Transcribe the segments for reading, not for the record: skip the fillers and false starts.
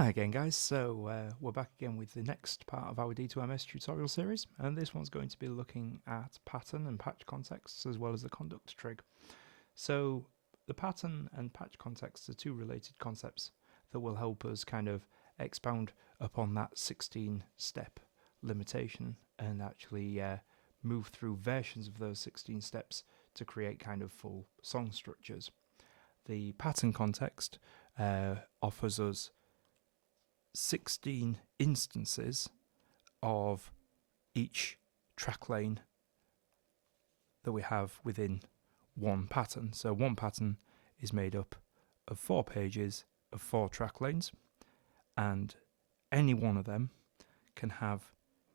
Hi again guys, so we're back again with the next part of our D2MS tutorial series, and this one's going to be looking at pattern and patch contexts as well as the conductor trig. So the pattern and patch contexts are two related concepts that will help us kind of expound upon that 16 step limitation and actually move through versions of those 16 steps to create kind of full song structures. The pattern context offers us 16 instances of each track lane that we have within one pattern. So one pattern is made up of 4 pages of 4 track lanes, and any one of them can have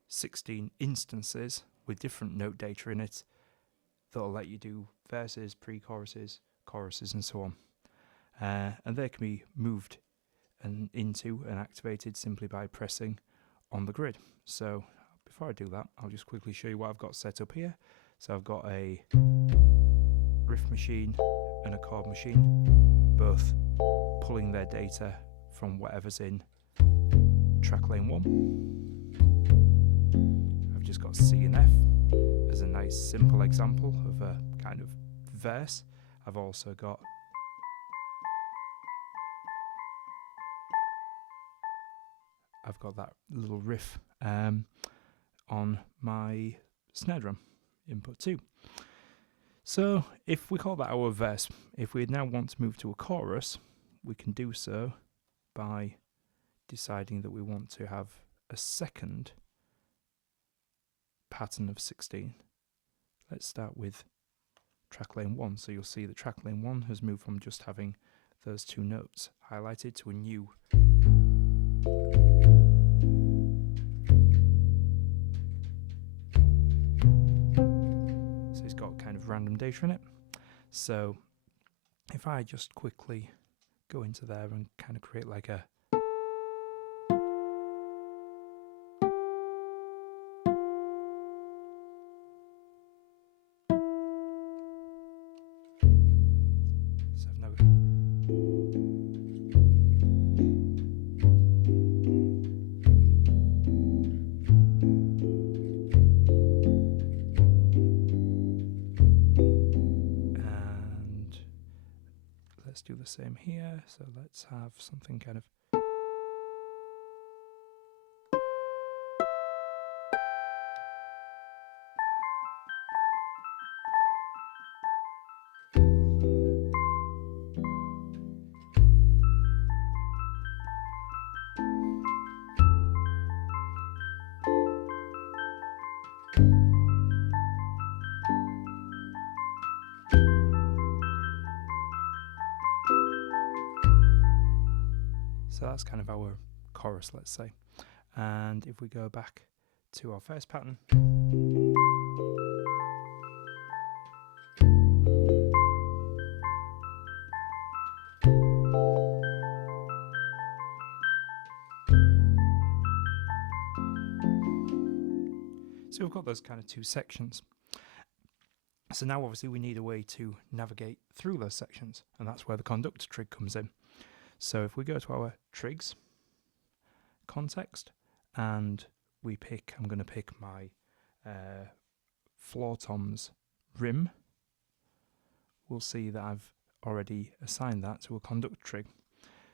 16 instances with different note data in it that'll let you do verses, pre-choruses, choruses and so on. And they can be moved and into and activated simply by pressing on the grid. So before I do that, I'll just quickly show you what I've got set up here. So I've got a riff machine and a chord machine, both pulling their data from whatever's in track lane 1. I've just got C and F as a nice simple example of a kind of verse. I've also got that little riff on my snare drum input 2. So if we call that our verse, if we now want to move to a chorus, we can do so by deciding that we want to have a second pattern of 16. Let's start with track lane 1. So you'll see that track lane 1 has moved from just having those 2 notes highlighted to a new random data in it. So if I just quickly go into there and kind of create like a so I've now got let's do the same here. So let's have something kind of so that's kind of our chorus, let's say. And if we go back to our first pattern, so we've got those kind of 2 sections. So now obviously we need a way to navigate through those sections, and that's where the conductor trig comes in. So if we go to our trigs context and we pick, I'm going to pick my floor toms rim, we'll see that I've already assigned that to a conductor trig.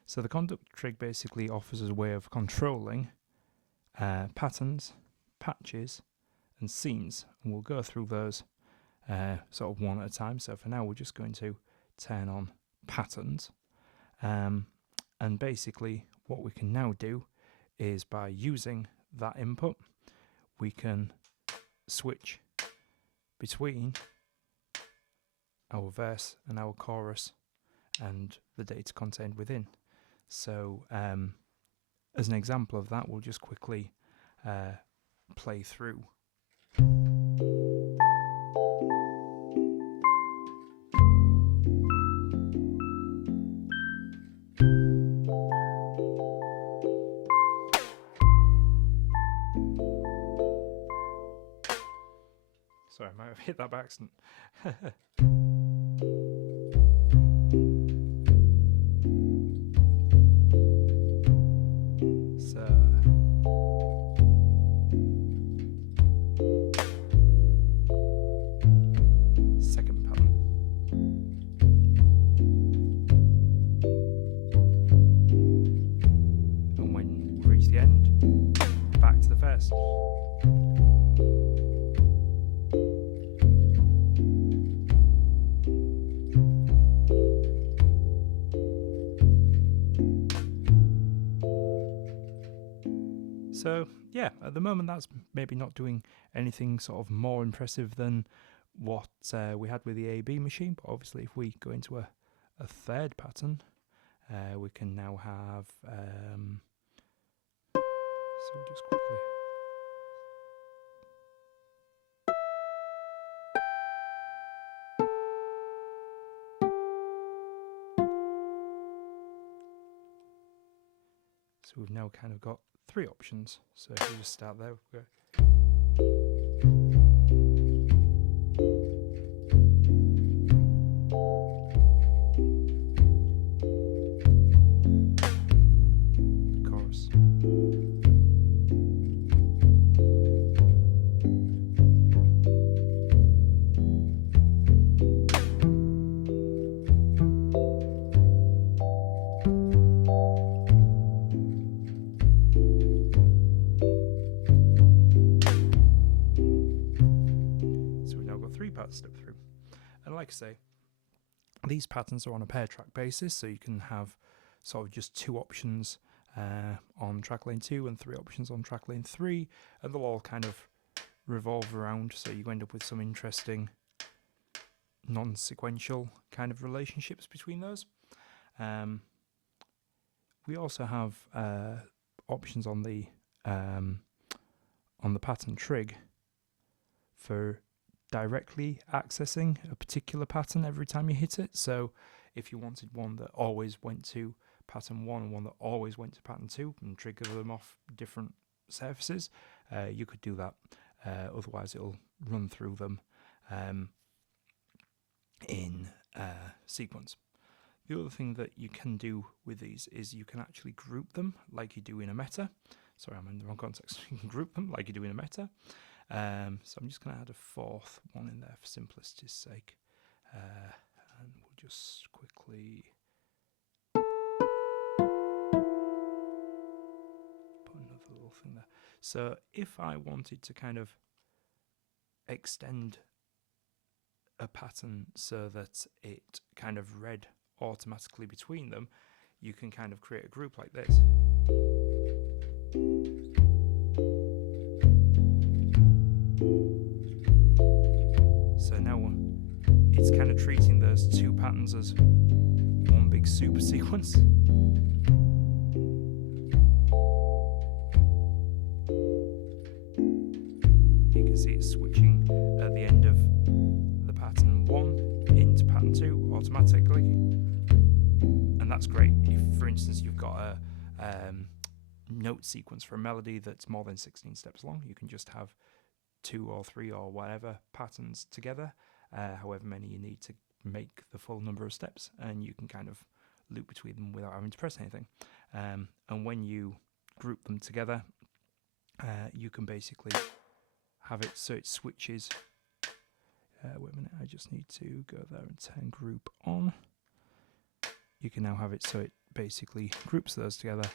So the conductor trig basically offers us a way of controlling patterns, patches and scenes, and we'll go through those sort of one at a time. So for now we're just going to turn on patterns. And basically what we can now do is, by using that input, we can switch between our verse and our chorus and the data contained within. So as an example of that, we'll just quickly play through. Sorry, I might have hit that by accident. test. So yeah, at the moment that's maybe not doing anything sort of more impressive than what we had with the AB machine, but obviously if we go into a third pattern, we can now have, so just quickly, so we've now kind of got 3 options. So if we just start there, we go chorus. So we've now got 3 parts to step through. And like I say, these patterns are on a pair track basis, so you can have sort of just 2 options on track lane 2 and 3 options on track lane 3, and they'll all kind of revolve around, so you end up with some interesting non-sequential kind of relationships between those. We also have options on the pattern trig for directly accessing a particular pattern every time you hit it. So if you wanted one that always went to pattern 1 and one that always went to pattern 2 and trigger them off different surfaces, you could do that. Otherwise it'll run through them in sequence. The other thing that you can do with these is you can actually group them like you do in a meta. Sorry, I'm in the wrong context. You can group them like you do in a meta. So I'm just going to add a 4th one in there for simplicity's sake. And we'll just quickly put another little thing there. So if I wanted to kind of extend a pattern so that it kind of read automatically between them, you can kind of create a group like this. So now it's kind of treating those 2 patterns as one big super sequence. You can see it's switching at the end of the pattern 1 into pattern 2 automatically, and that's great if, for instance, you've got a note sequence for a melody that's more than 16 steps long. You can just have 2 or 3 or whatever patterns together, however many you need to make the full number of steps, and you can kind of loop between them without having to press anything. And when you group them together, you can basically have it so it switches. Wait a minute, I just need to go there and turn group on. You can now have it so it basically groups those together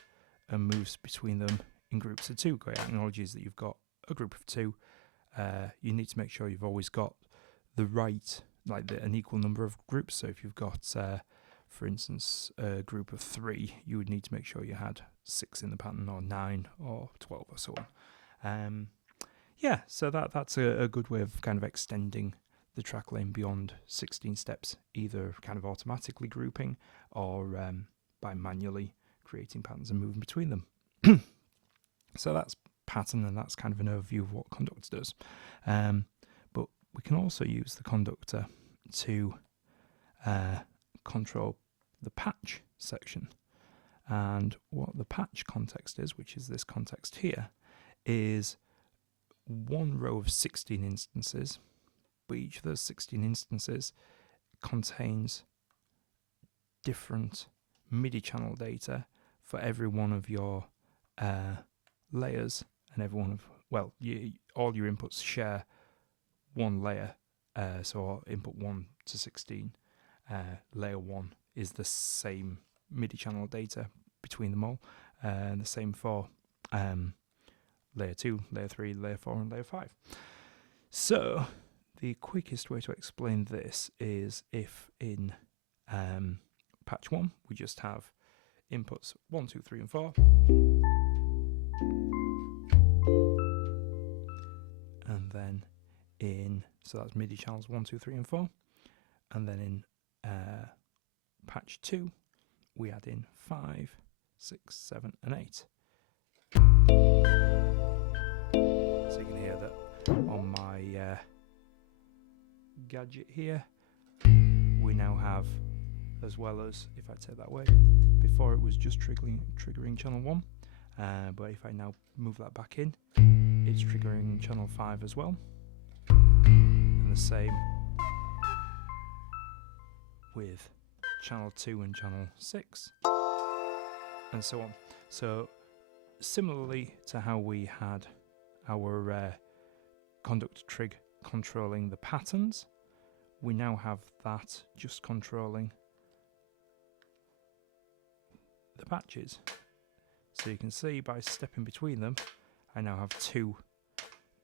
and moves between them in groups of 2. Great acknowledges that you've got a group of 2. You need to make sure you've always got the right, like an equal number of groups. So if you've got, for instance, a group of 3, you would need to make sure you had 6 in the pattern, or 9, or 12, or so on. Yeah, so that's a good way of kind of extending the track lane beyond 16 steps, either kind of automatically grouping or by manually creating patterns and moving between them. So that's pattern, and that's kind of an overview of what Conductor does. But we can also use the Conductor to control the patch section. And what the patch context is, which is this context here, is one row of 16 instances, but each of those 16 instances contains different MIDI channel data for every one of your layers, and every one of, well, all your inputs share one layer. So input 1 to 16, layer 1 is the same MIDI channel data between them all, and the same for layer 2, layer 3, layer 4 and layer 5. So the quickest way to explain this is if in patch 1 we just have inputs 1, 2, 3 and 4, and then so that's MIDI channels 1, 2, 3 and 4, and then in patch 2 we add in 5, 6, 7 and 8. So you can hear that on my gadget here we now have, as well as, if I take that away, before it was just triggering channel 1, but if I now move that back in, it's triggering channel 5 as well, and the same with channel 2 and channel 6, and so on. So similarly to how we had our Conductor Trig controlling the patterns, we now have that just controlling the patches. So you can see by stepping between them, I now have two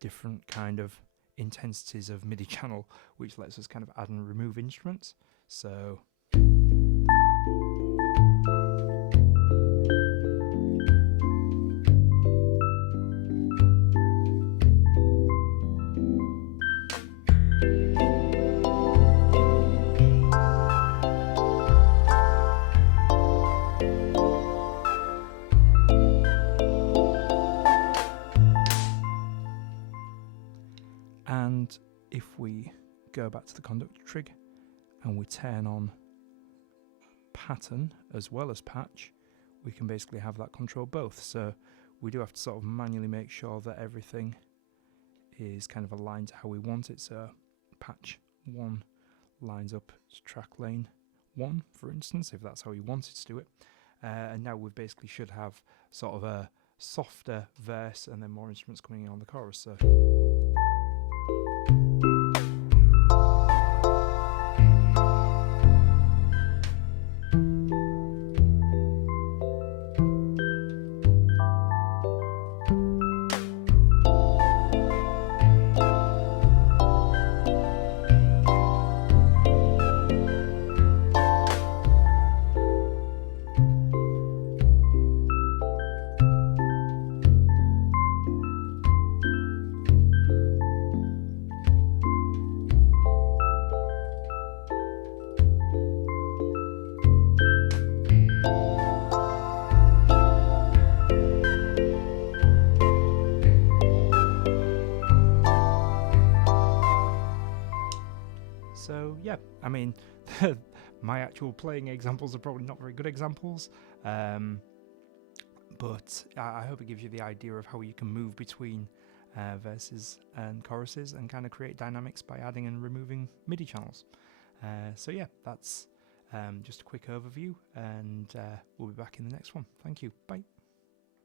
different kind of intensities of MIDI channel, which lets us kind of add and remove instruments. So and if we go back to the Conductor Trig and we turn on pattern as well as patch, we can basically have that control both. So we do have to sort of manually make sure that everything is kind of aligned to how we want it. So patch 1 lines up to track lane 1, for instance, if that's how you wanted to do it. And now we basically should have sort of a softer verse and then more instruments coming in on the chorus. So yeah, I mean, my actual playing examples are probably not very good examples, but I hope it gives you the idea of how you can move between verses and choruses and kind of create dynamics by adding and removing MIDI channels. So yeah, that's just a quick overview, and we'll be back in the next one. Thank you. Bye.